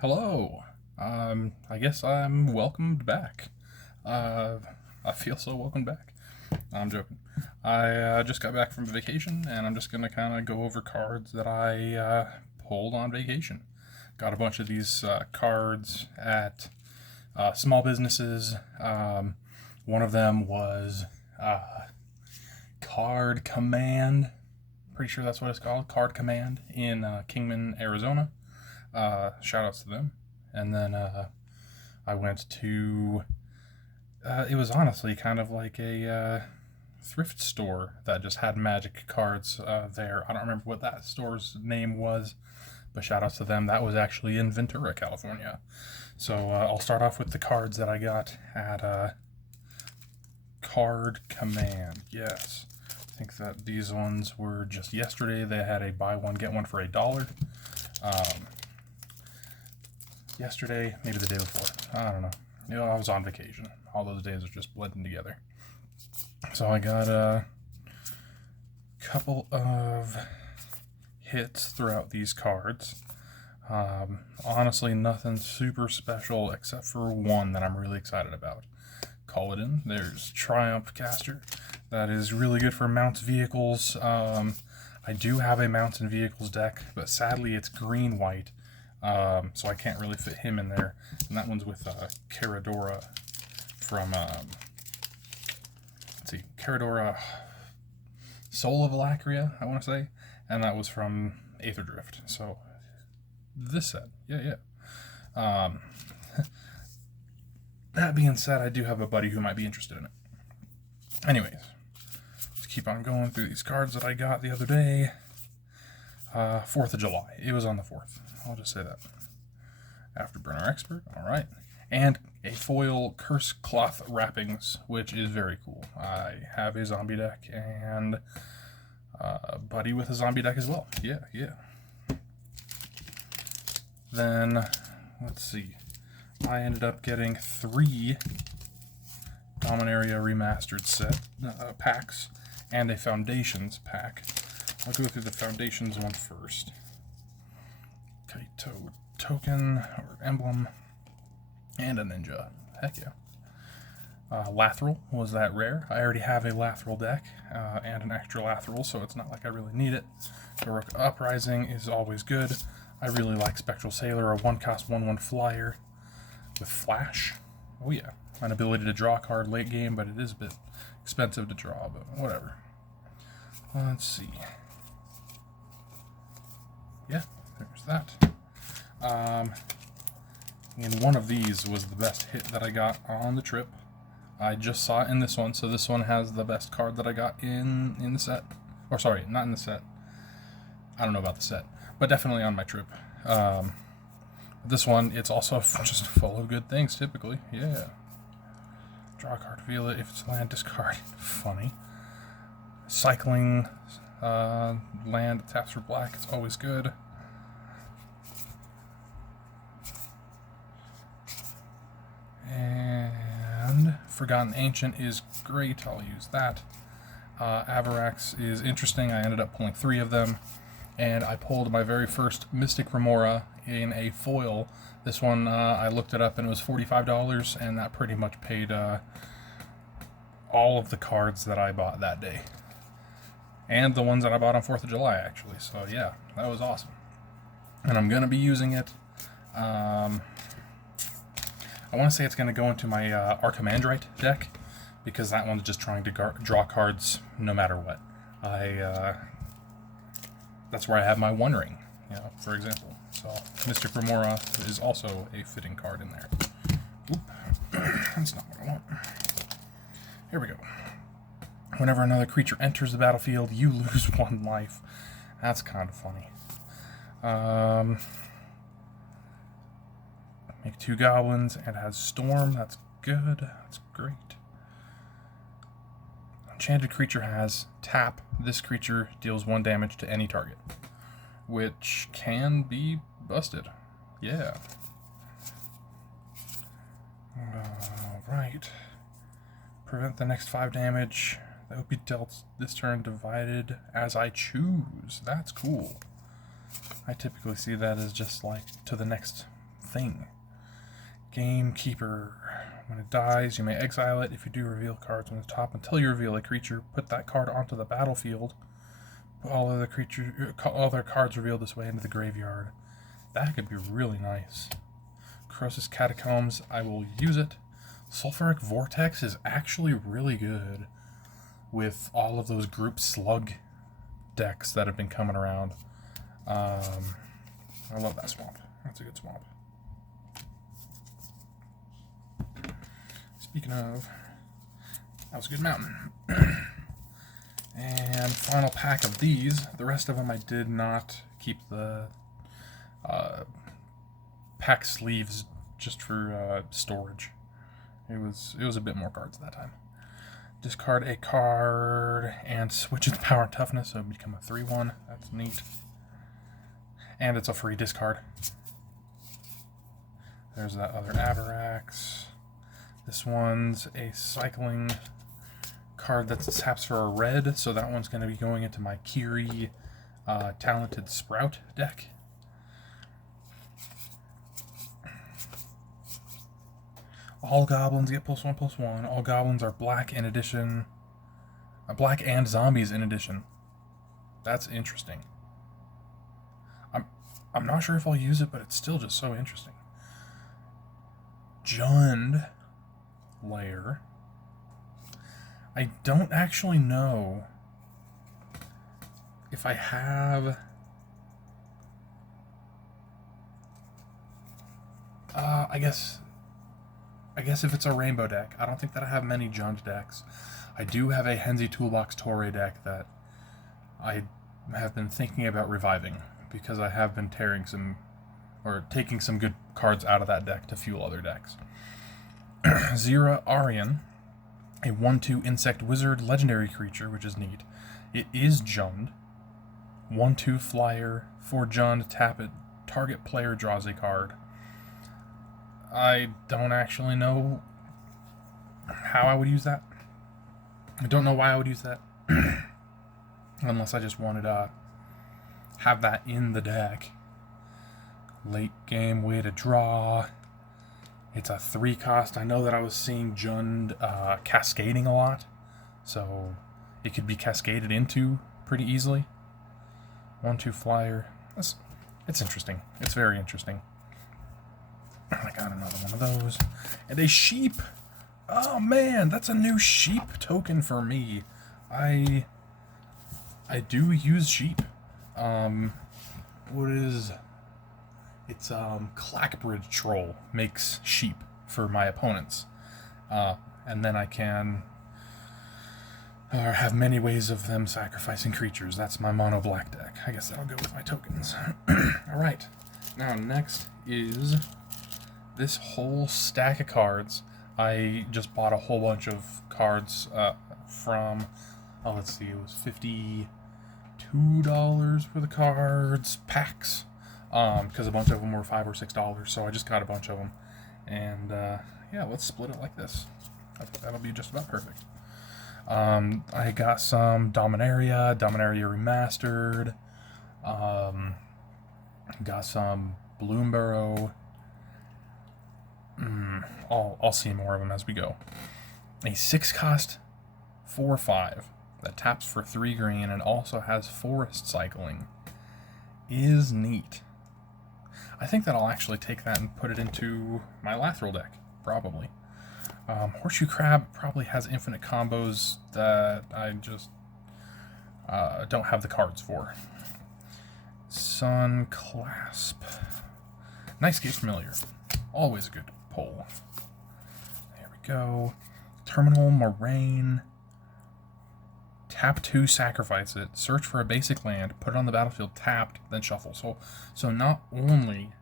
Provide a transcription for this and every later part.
Hello. I guess I'm welcomed back. Uh, I feel so welcome back. I'm joking. I just got back from vacation, and I'm just gonna kind of go over cards that I pulled on vacation. Got a bunch of these cards at small businesses. One of them was Card Command. Pretty sure that's what it's called. Card Command in Kingman, Arizona. Shout outs to them. And then I went to. It was honestly kind of like a thrift store that just had magic cards there. I don't remember what that store's name was, but shout outs to them. That was actually in Ventura, California. So I'll start off with the cards that I got at Card Command. Yes. I think that these ones were just yesterday. They had a buy one, get one for $1. Yesterday, maybe the day before. I don't know. I was on vacation. All those days are just blending together. So I got a couple of hits throughout these cards. Honestly, nothing super special except for one that I'm really excited about. Culloden. There's Triumph Caster. That is really good for mounts vehicles. I do have a mounts and vehicles deck, but sadly it's green-white. So I can't really fit him in there. And that one's with Caradora from, Caradora Soul of Alacria, I want to say. And that was from Aether Drift. So this set, yeah. That being said, I do have a buddy who might be interested in it. Anyways, let's keep on going through these cards that I got the other day. 4th of July. It was on the 4th. I'll just say that. Afterburner Expert. Alright. And a foil Curse Cloth Wrappings, which is very cool. I have a zombie deck and a buddy with a zombie deck as well. Yeah. Then, let's see. I ended up getting 3 Dominaria Remastered set packs and a Foundations pack. I'll go through the Foundations one first. Kaito token or emblem and a ninja. Heck yeah. Lathril was that rare. I already have a Lathril deck and an extra Lathril, so it's not like I really need it. Baroque Uprising is always good. I really like Spectral Sailor, a 1-cost 1/1 flyer with flash. Oh yeah. An ability to draw a card late game, but it is a bit expensive to draw, but whatever. Let's see. Yeah, there's that. And one of these was the best hit that I got on the trip. I just saw it in this one, so this one has the best card that I got in the set. Or sorry, not in the set. I don't know about the set, but definitely on my trip. This one, it's also just full of good things, typically. Yeah. Draw a card, reveal it. If it's land, discard. Funny. Cycling land taps for black. It's always good. And Forgotten Ancient is great. I'll use that. Avarax is interesting. I ended up pulling 3 of them. And I pulled my very first Mystic Remora in a foil. This one, I looked it up and it was $45, and that pretty much paid all of the cards that I bought that day. And the ones that I bought on 4th of July, actually. So yeah, that was awesome. And I'm going to be using it. I want to say it's going to go into my Archimandrite deck, because that one's just trying to draw cards no matter what. That's where I have my One Ring, for example. So Mystic Remora is also a fitting card in there. Oop. That's not what I want. Here we go. Whenever another creature enters the battlefield, you lose 1 life. That's kind of funny. Make 2 goblins and has Storm. That's good. That's great. Enchanted creature has tap. This creature deals 1 damage to any target, which can be busted. Yeah. Alright. Prevent the next 5 damage. That would be dealt this turn divided as I choose. That's cool. I typically see that as just like to the next thing. Gamekeeper. When it dies, you may exile it. If you do, reveal cards on the top. Until you reveal a creature, put that card onto the battlefield. Put all other cards revealed this way into the graveyard. That could be really nice. Corrosive Catacombs, I will use it. Sulfuric Vortex is actually really good with all of those group slug decks that have been coming around. I love that swamp. That's a good swamp. Speaking of, that was a good mountain. And final pack of these. The rest of them I did not keep the pack sleeves just for storage. It was a bit more cards that time. Discard a card and switch its power and toughness, so it become a 3/1. That's neat. And it's a free discard. There's that other Avarax. This one's a cycling card that taps for a red, so that one's going to be going into my Kiri Talented Sprout deck. All goblins get +1/+1. All goblins are black in addition. Black and zombies in addition. That's interesting. I'm not sure if I'll use it, but it's still just so interesting. Jund Lair. I don't actually know if I have... I guess if it's a rainbow deck. I don't think that I have many Jund decks. I do have a Henzi Toolbox Torre deck that I have been thinking about reviving, because I have been taking some good cards out of that deck to fuel other decks. Zira Arian, a 1/2 insect wizard legendary creature, which is neat. It is Jund. 1/2 flyer for Jund, tap it, target player draws a card. I don't actually know how I would use that. I don't know why I would use that. Unless I just wanted to have that in the deck. Late game way to draw. It's a 3 cost. I know that I was seeing Jund cascading a lot, so it could be cascaded into pretty easily. 1/2 flyer. It's interesting. It's very interesting. I got another one of those. And a sheep! Oh man, that's a new sheep token for me. I do use sheep. What is... It's Clackbridge Troll makes sheep for my opponents. And then I can have many ways of them sacrificing creatures. That's my mono black deck. I guess that'll go with my tokens. Alright, now next is this whole stack of cards. I just bought a whole bunch of cards from, let's see, it was $52 for the cards, packs, because a bunch of them were $5 or $6, so I just got a bunch of them. And yeah, let's split it like this. That'll be just about perfect. I got some Dominaria Remastered, got some Bloomburrow. I'll see more of them as we go. A 6 cost 4/5 that taps for 3 green and also has forest cycling is neat. I think that I'll actually take that and put it into my Lathril deck, probably. Horseshoe Crab probably has infinite combos that I just don't have the cards for. Sun Clasp. Nice Gate Familiar. Always a good pull. There we go. Terminal Moraine. Tap 2, sacrifice it. Search for a basic land. Put it on the battlefield tapped, then shuffle. So not only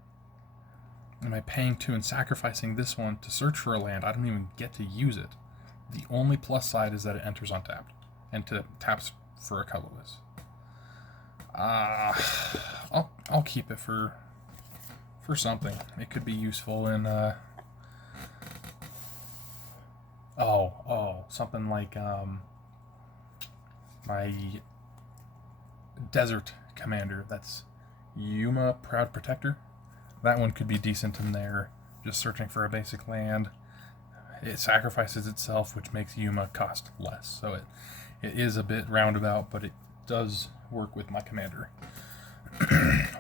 am I paying 2 and sacrificing this one to search for a land, I don't even get to use it. The only plus side is that it enters untapped and taps for a colorless. I'll keep it for something. It could be useful in something like my desert commander. That's Yuma Proud Protector. That one could be decent in there, just searching for a basic land. It sacrifices itself, which makes Yuma cost less. So it is a bit roundabout, but it does work with my commander.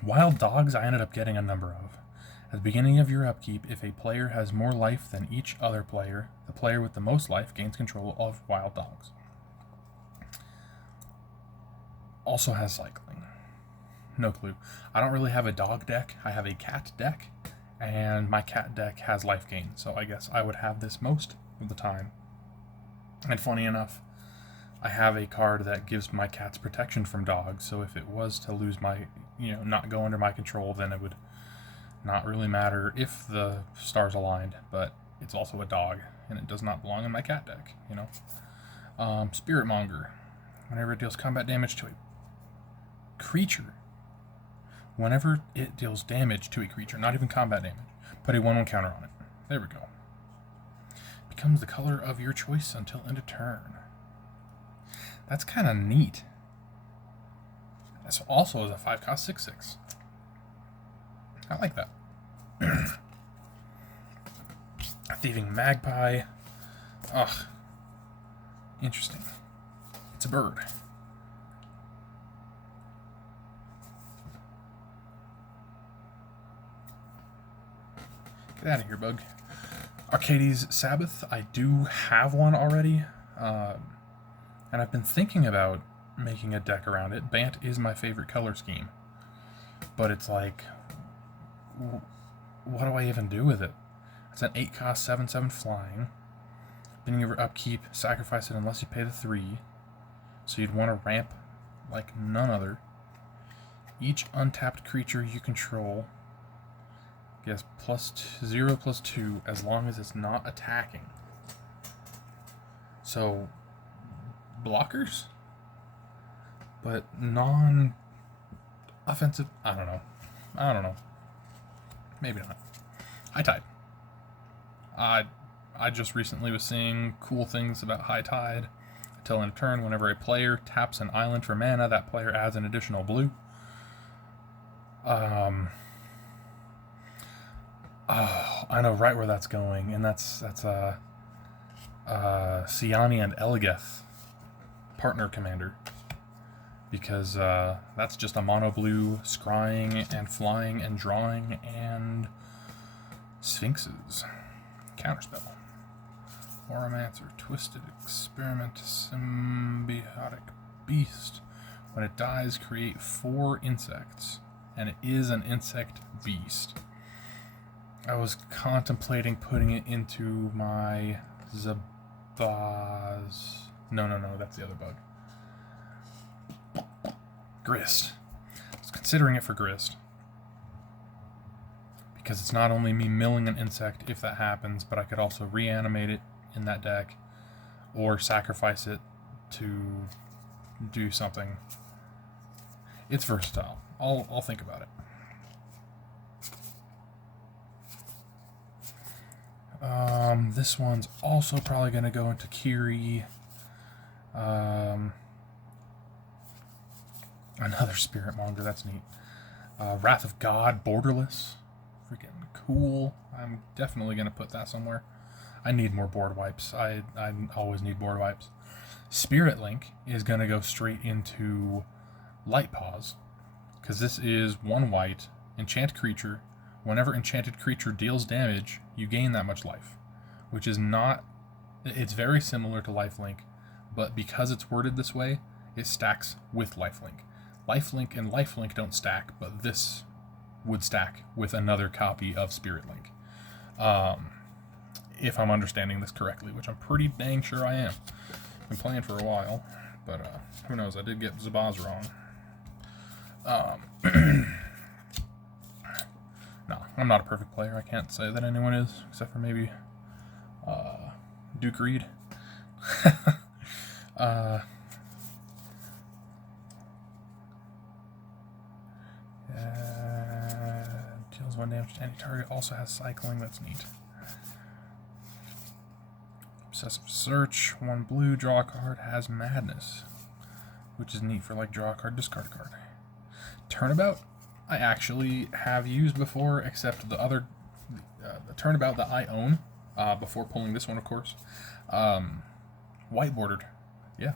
Wild Dogs I ended up getting a number of. At the beginning of your upkeep, if a player has more life than each other player, the player with the most life gains control of Wild Dogs. Also has cycling. No clue. I don't really have a dog deck. I have a cat deck, and my cat deck has life gain, so I guess I would have this most of the time. And funny enough, I have a card that gives my cats protection from dogs, so if it was to lose my, not go under my control, then it would not really matter if the stars aligned, but it's also a dog, and it does not belong in my cat deck, Spirit Monger. Whenever it deals combat damage to a creature, whenever it deals damage to a creature, not even combat damage, put a 1/1 counter on it. There we go. Becomes the color of your choice until end of turn. That's kind of neat. That's also is a 5-cost 6/6. I like that. Thieving Magpie. Ugh. Interesting. It's a bird. Get out of here, bug. Arcades Sabbath. I do have one already. And I've been thinking about making a deck around it. Bant is my favorite color scheme. But it's like, what do I even do with it? It's an 8-cost 7/7 flying. Beginning of your upkeep, sacrifice it unless you pay the 3. So you'd want to ramp like none other. Each untapped creature you control gets +0/+2 as long as it's not attacking. So blockers, but non-offensive. I don't know. Maybe not. High Tide. I just recently was seeing cool things about High Tide. Until end of turn, whenever a player taps an island for mana, that player adds an additional blue. Oh, I know right where that's going, and that's Siani and Elegeth partner commander, because that's just a mono blue scrying and flying and drawing and Sphinxes. Counterspell. Oromancer, Twisted Experiment, Symbiotic Beast. When it dies, create 4 insects, and it is an insect beast. I was contemplating putting it into my Zabaz. No, that's the other bug. Grist. I was considering it for Grist, because it's not only me milling an insect if that happens, but I could also reanimate it in that deck, or sacrifice it to do something. It's versatile. I'll think about it. This one's also probably going to go into Kiri. Another Spirit Monger, that's neat. Wrath of God, Borderless. Freaking cool. I'm definitely going to put that somewhere. I need more board wipes. I always need board wipes. Spirit Link is going to go straight into Light Paws, because this is 1 white, enchant creature. Whenever enchanted creature deals damage, you gain that much life, which is not... It's very similar to Lifelink, but because it's worded this way, it stacks with Lifelink. Lifelink and Lifelink don't stack, but this would stack with another copy of Spirit Link. If I'm understanding this correctly, which I'm pretty dang sure I am. Been playing for a while, but who knows, I did get Zabaz wrong. No, I'm not a perfect player. I can't say that anyone is, except for maybe Duke Reed. Deals 1 damage to any target. Also has cycling. That's neat. Obsessive Search. 1 blue. Draw a card. Has Madness, which is neat for like draw a card, discard a card. Turnabout. I actually have used before, except the turnabout that I own, before pulling this one, of course, white bordered. Yeah.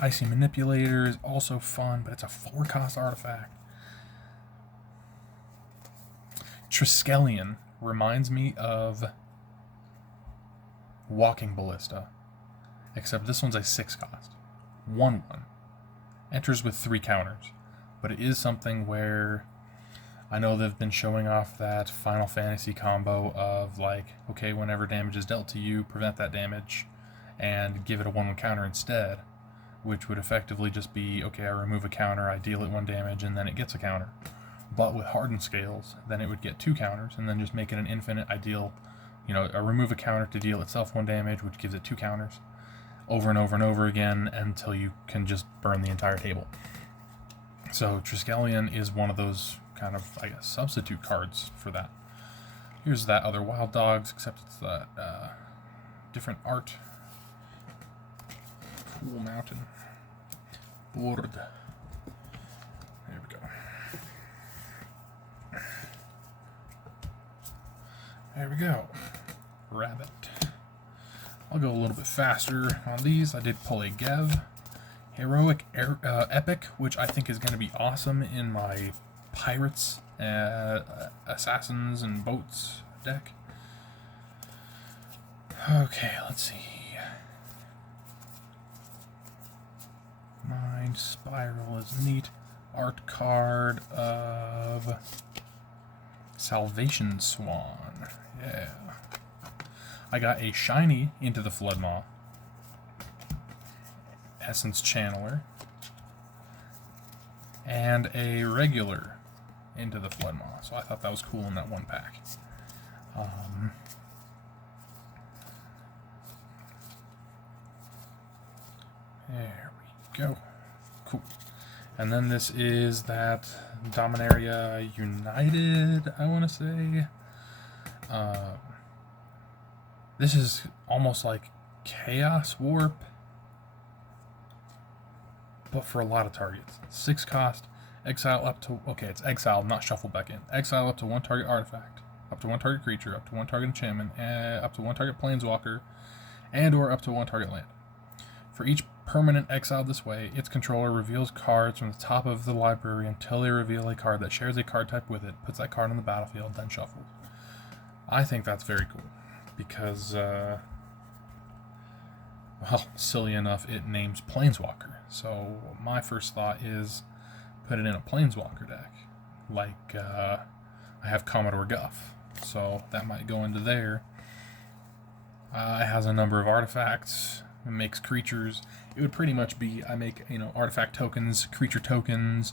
Icy Manipulator is also fun, but it's a 4-cost artifact. Triskelion reminds me of Walking Ballista, except this one's a 6-cost. 1/1. Enters with 3 counters, but it is something where I know they've been showing off that Final Fantasy combo of like, okay, whenever damage is dealt to you, prevent that damage and give it a 1/1 counter instead, which would effectively just be, okay, I remove a counter, I deal it 1 damage, and then it gets a counter. But with hardened scales, then it would get 2 counters, and then just make it an infinite. I remove a counter to deal itself 1 damage, which gives it 2 counters, over and over and over again until you can just burn the entire table. So Triskelion is one of those kind of, I guess, substitute cards for that. Here's that other Wild Dogs, except it's that different art. Cool Mountain. Board. There we go. There we go. Rabbit. I'll go a little bit faster on these. I did pull a Gev. Heroic Epic, which I think is going to be awesome in my Pirates, Assassins, and Boats deck. Okay, let's see. Mind Spiral is neat. Art card of Salvation Swan. Yeah. I got a shiny Into the Floodmaw, Essence Channeler, and a regular Into the Floodmaw. So I thought that was cool in that one pack. There we go. Cool. And then this is that Dominaria United, I want to say. This is almost like Chaos Warp, but for a lot of targets. 6 cost, exile up to, okay, it's exiled, not shuffled back in. Exile up to 1 target artifact, up to 1 target creature, up to 1 target enchantment, up to 1 target planeswalker, and or up to 1 target land. For each permanent exiled this way, its controller reveals cards from the top of the library until they reveal a card that shares a card type with it, puts that card on the battlefield, then shuffles. I think that's very cool, because, well, silly enough, it names Planeswalker. So my first thought is put it in a Planeswalker deck. Like, I have Commodore Guff, so that might go into there. It has a number of artifacts. It makes creatures. It would pretty much be, I make, artifact tokens, creature tokens,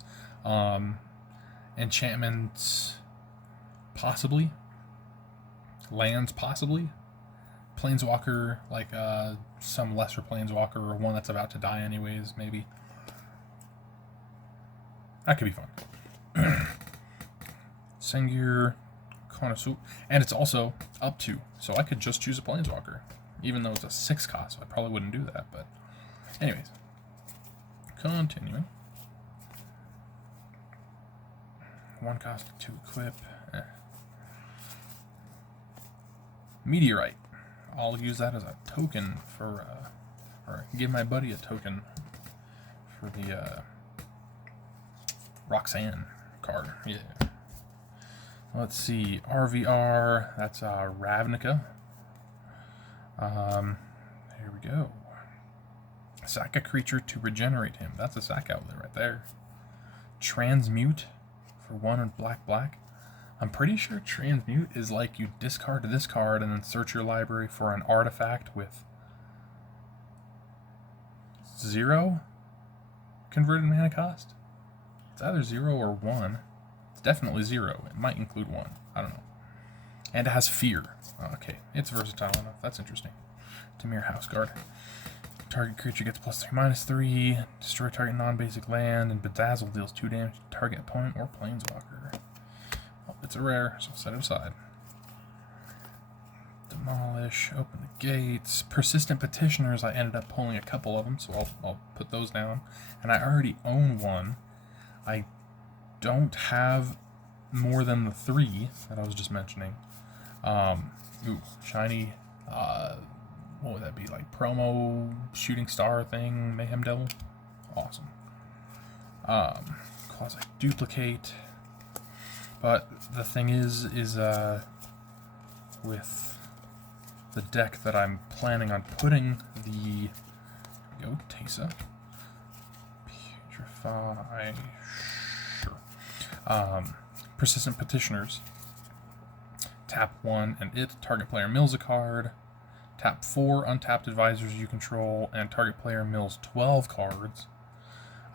enchantments, possibly, lands, possibly, planeswalker, like some lesser planeswalker or one that's about to die anyways, maybe. That could be fun. Sengir, Konosuba, and it's also up to, so I could just choose a planeswalker, even though it's a 6 cost, so I probably wouldn't do that, but anyways. Continuing. 1 cost, 2 equip. Meteorite. I'll use that as a token for, or give my buddy a token for the Roxanne card. Yeah. Let's see. RVR. That's Ravnica. Here we go. Sack a creature to regenerate him. That's a sack outlet right there. Transmute for 1 black. I'm pretty sure Transmute is like you discard this card and then search your library for an artifact with 0 converted mana cost. It's either 0 or 1. It's definitely 0. It might include 1. I don't know. And it has fear. Okay, it's versatile enough. That's interesting. Tamir Houseguard. Target creature gets +3/-3. Destroy target non-basic land, and Bedazzle deals 2 damage to target opponent or planeswalker. Well, it's a rare, so set it aside. Demolish. Open the gates. Persistent Petitioners. I ended up pulling a couple of them, so I'll put those down. And I already own one. I don't have more than the 3 that I was just mentioning. Shiny, what would that be, like promo shooting star thing, Mayhem Devil? Awesome. Quasi duplicate. But the thing is with the deck that I'm planning on putting the Teysa, Putrefy, sure. Persistent Petitioners. Tap 1 and target player mills a card. Tap 4 untapped advisors you control, and target player mills 12 cards.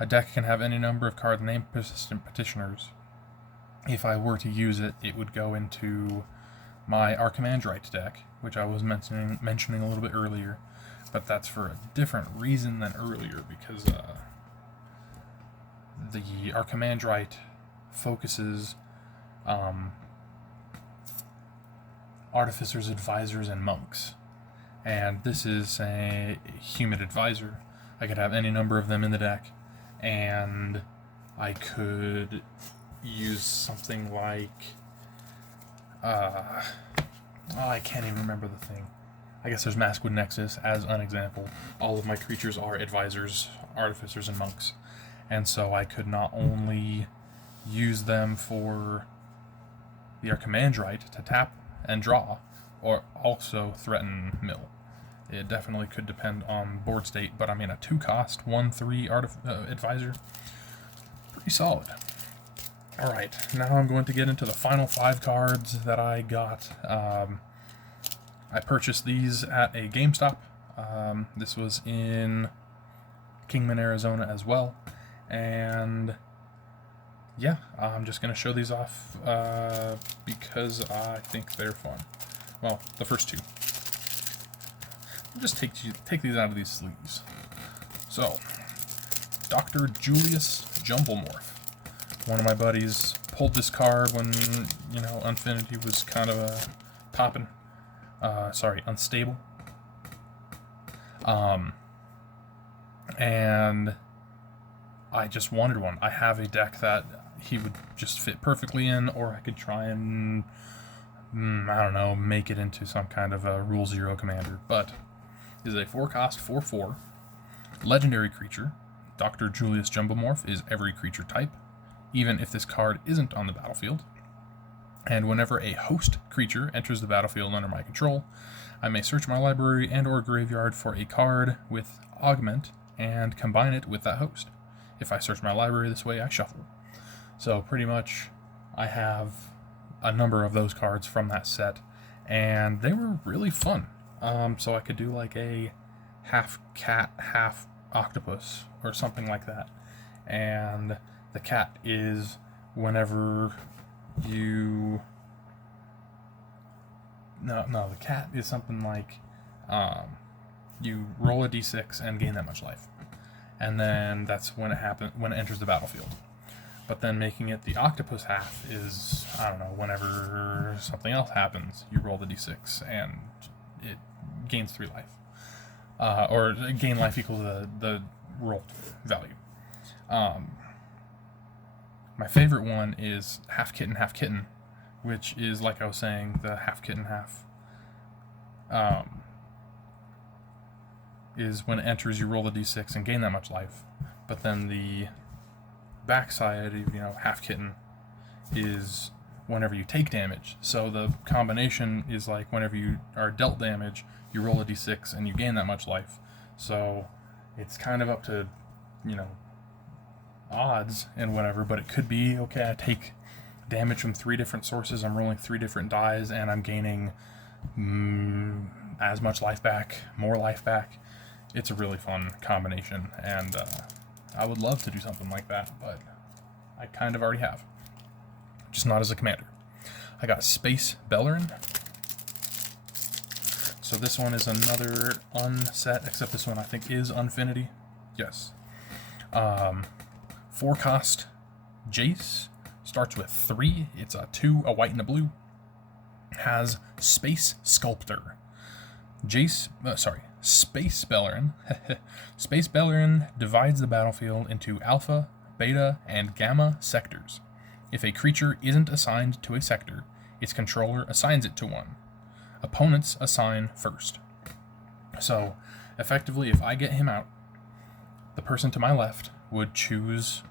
A deck can have any number of cards named Persistent Petitioners. If I were to use it, it would go into my Archimandrite deck, which I was mentioning a little bit earlier, but that's for a different reason than earlier, because the Archimandrite focuses Artificers, Advisors, and Monks. And this is a Humid Advisor. I could have any number of them in the deck, and I could use something like I can't even remember the thing. I guess there's Maskwood Nexus as an example. All of my creatures are Advisors, Artificers, and Monks, and so I could not only use them for the Archimandrite to tap and draw, or also threaten mill. It definitely could depend on board state, but I mean a 2-cost 1/3 advisor, pretty solid. Alright, now I'm going to get into the final 5 cards that I got. I purchased these at a GameStop. This was in Kingman, Arizona as well. And yeah, I'm just going to show these off because I think they're fun. Well, the first 2. I'll just take these out of these sleeves. So, Dr. Julius Jumblemorph. One of my buddies pulled this card when, Unfinity was kind of popping. Unstable. And I just wanted one. I have a deck that he would just fit perfectly in, or I could try and, make it into some kind of a Rule 0 commander. But it is a 4-cost 4/4 legendary creature. Dr. Julius Jumblemorph is every creature type, even if this card isn't on the battlefield. And whenever a host creature enters the battlefield under my control, I may search my library and or graveyard for a card with Augment and combine it with that host. If I search my library this way, I shuffle. So pretty much I have a number of those cards from that set, and they were really fun. So I could do like a half cat, half octopus or something like that. And the cat is whenever you... No, the cat is something like you roll a d6 and gain that much life. And then that's when it enters the battlefield. But then making it the octopus half is, whenever something else happens, you roll the d6 and it gains 3 life. Or gain life equal to the rolled value. My favorite one is half kitten, which is, like I was saying, the half kitten half. Is when it enters, you roll the d6 and gain that much life. But then the backside of, half kitten is whenever you take damage. So the combination is like whenever you are dealt damage, you roll a d6 and you gain that much life. So it's kind of up to, odds and whatever, but it could be, okay, I take damage from 3 different sources, I'm rolling 3 different dies, and I'm gaining as much life back, more life back. It's a really fun combination, and I would love to do something like that, but I kind of already have. Just not as a commander. I got Space Bellerin. So this one is another unset, except this one I think is Unfinity. Yes. 4-cost Jace. Starts with 3. It's a 2, a white and a blue. Has Space Sculptor. Space Bellerin. Space Bellerin divides the battlefield into alpha, beta, and gamma sectors. If a creature isn't assigned to a sector, its controller assigns it to one. Opponents assign first. So, effectively, if I get him out, the person to my left would choose.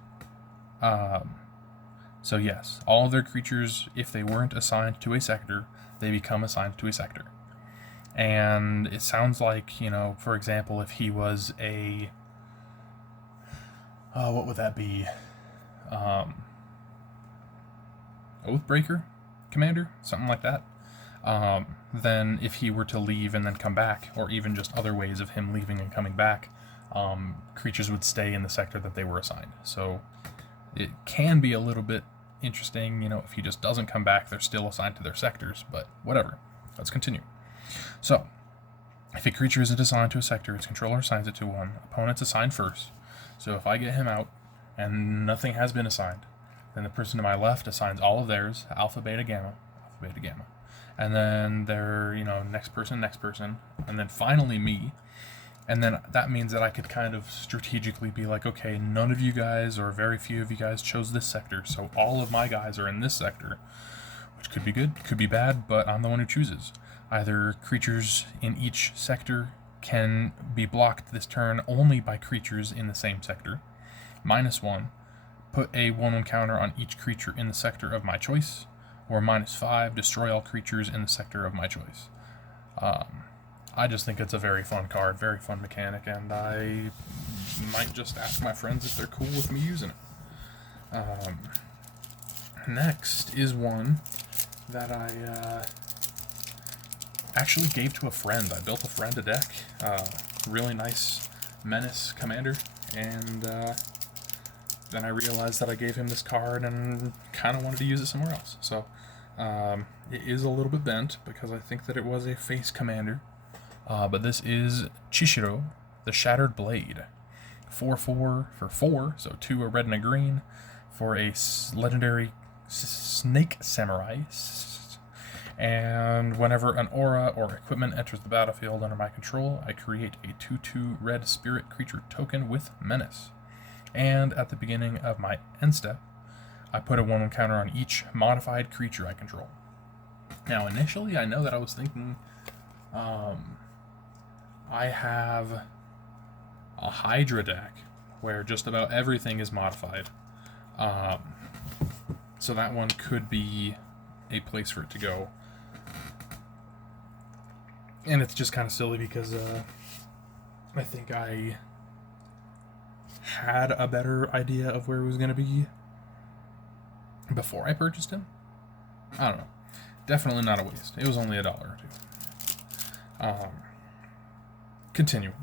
So yes, all of their creatures, if they weren't assigned to a sector, they become assigned to a sector. And it sounds like, for example, if he was a... what would that be? Oathbreaker commander? Something like that. Then if he were to leave and then come back, or even just other ways of him leaving and coming back, creatures would stay in the sector that they were assigned. So it can be a little bit interesting, if he just doesn't come back, they're still assigned to their sectors, but whatever. Let's continue. So, if a creature isn't assigned to a sector, its controller assigns it to one. Opponents assign first. So if I get him out and nothing has been assigned, then the person to my left assigns all of theirs, alpha, beta, gamma, and then their, next person, and then finally me. And then that means that I could kind of strategically be like, okay, none of you guys, or very few of you guys, chose this sector, so all of my guys are in this sector, which could be good, could be bad, but I'm the one who chooses. Either creatures in each sector can be blocked this turn only by creatures in the same sector. -1, put a 1/1 counter on each creature in the sector of my choice, or -5, destroy all creatures in the sector of my choice. I just think it's a very fun card, very fun mechanic, and I might just ask my friends if they're cool with me using it. Next is one that I actually gave to a friend. I built a friend a deck, really nice Menace commander, and then I realized that I gave him this card and kind of wanted to use it somewhere else. So it is a little bit bent because I think that it was a face commander. But this is Chishiro, the Shattered Blade. 4/4 for 4, so 2 a red and a green, for a legendary Snake Samurai. And whenever an aura or equipment enters the battlefield under my control, I create a 2/2 red spirit creature token with Menace. And at the beginning of my end step, I put a 1/1 counter on each modified creature I control. Now, initially, I know that I was thinking... I have a Hydra deck where just about everything is modified. So that one could be a place for it to go. And it's just kind of silly because I think I had a better idea of where it was going to be before I purchased him. I don't know. Definitely not a waste. It was only $1 or $2. Continue.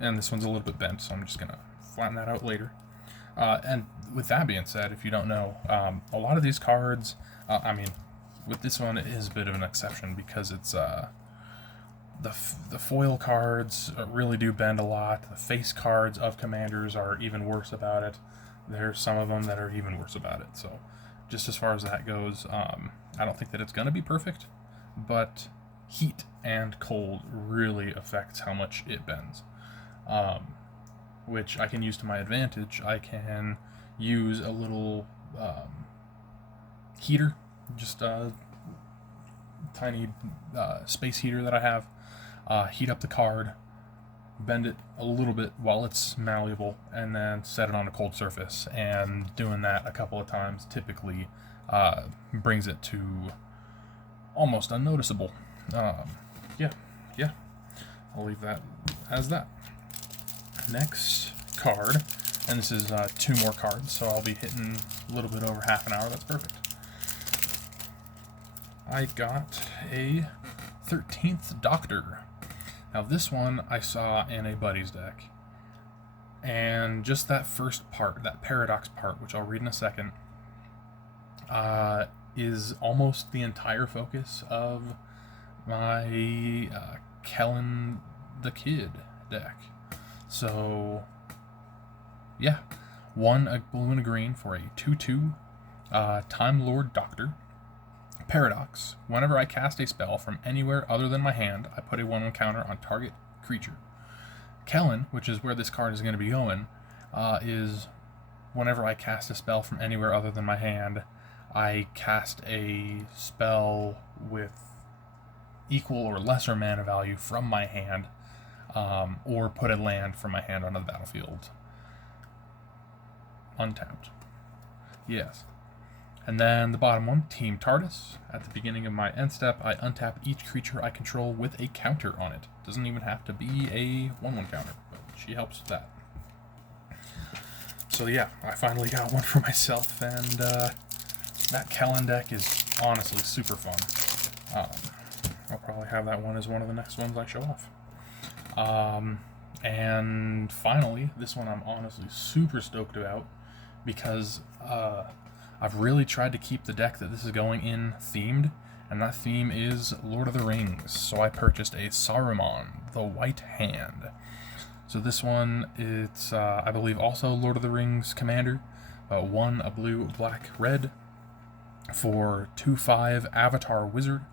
And this one's a little bit bent, so I'm just going to flatten that out later. And with that being said, if you don't know, a lot of these cards, with this one, it is a bit of an exception because it's the foil cards really do bend a lot. The face cards of commanders are even worse about it. There's some of them that are even worse about it. So just as far as that goes, I don't think that it's going to be perfect, but heat and cold really affects how much it bends, which I can use to my advantage. I can use a little heater, just a tiny space heater that I have, heat up the card, bend it a little bit while it's malleable, and then set it on a cold surface. And doing that a couple of times typically brings it to almost unnoticeable. Yeah, I'll leave that as that. Next card, and this is 2 more cards, so I'll be hitting a little bit over half an hour. That's perfect. I got a 13th Doctor. Now this one I saw in a buddy's deck, and just that first part, that paradox part, which I'll read in a second, is almost the entire focus of my Kellen the Kid deck. So yeah, 1 a blue and a green for a 2/2 Time Lord Doctor. Paradox. Whenever I cast a spell from anywhere other than my hand, I put a 1/1 counter on target creature. Kellen, which is where this card is going to be going, is whenever I cast a spell from anywhere other than my hand, I cast a spell with equal or lesser mana value from my hand, or put a land from my hand onto the battlefield. Untapped. Yes. And then the bottom one, Team TARDIS. At the beginning of my end step, I untap each creature I control with a counter on it. Doesn't even have to be a 1/1 counter, but she helps with that. So yeah, I finally got one for myself, and that Kellen deck is honestly super fun. I'll probably have that one as one of the next ones I show off. And finally, this one I'm honestly super stoked about, because I've really tried to keep the deck that this is going in themed, and that theme is Lord of the Rings. So I purchased a Saruman, the White Hand. So this one, it's, I believe, also Lord of the Rings Commander, but 1 a blue, black, red for 2/5 Avatar Wizard.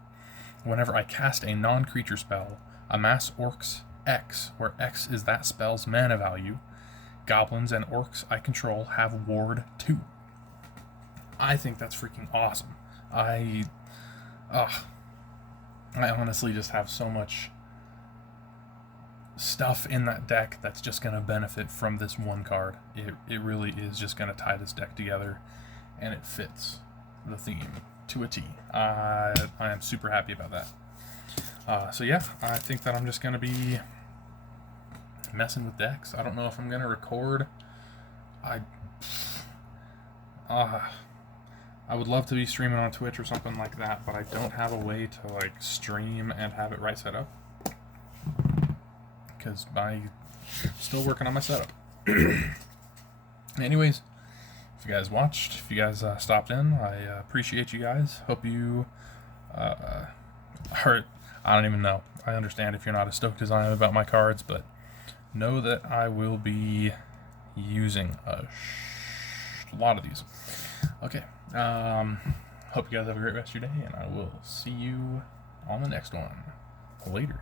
Whenever I cast a non-creature spell, amass orcs X, where X is that spell's mana value. Goblins and orcs I control have ward 2. I think that's freaking awesome. I honestly just have so much stuff in that deck that's just going to benefit from this one card. It really is just going to tie this deck together, and it fits the theme to a T. I am super happy about that. So yeah, I think that I'm just going to be messing with decks. I don't know if I'm going to record. I would love to be streaming on Twitch or something like that, but I don't have a way to like stream and have it right set up, because I'm still working on my setup. Anyways, if you guys watched, if you guys stopped in, I appreciate you guys. Hope you are, I don't even know. I understand if you're not as stoked as I am about my cards, but know that I will be using a lot of these. Okay. Hope you guys have a great rest of your day, and I will see you on the next one. Later.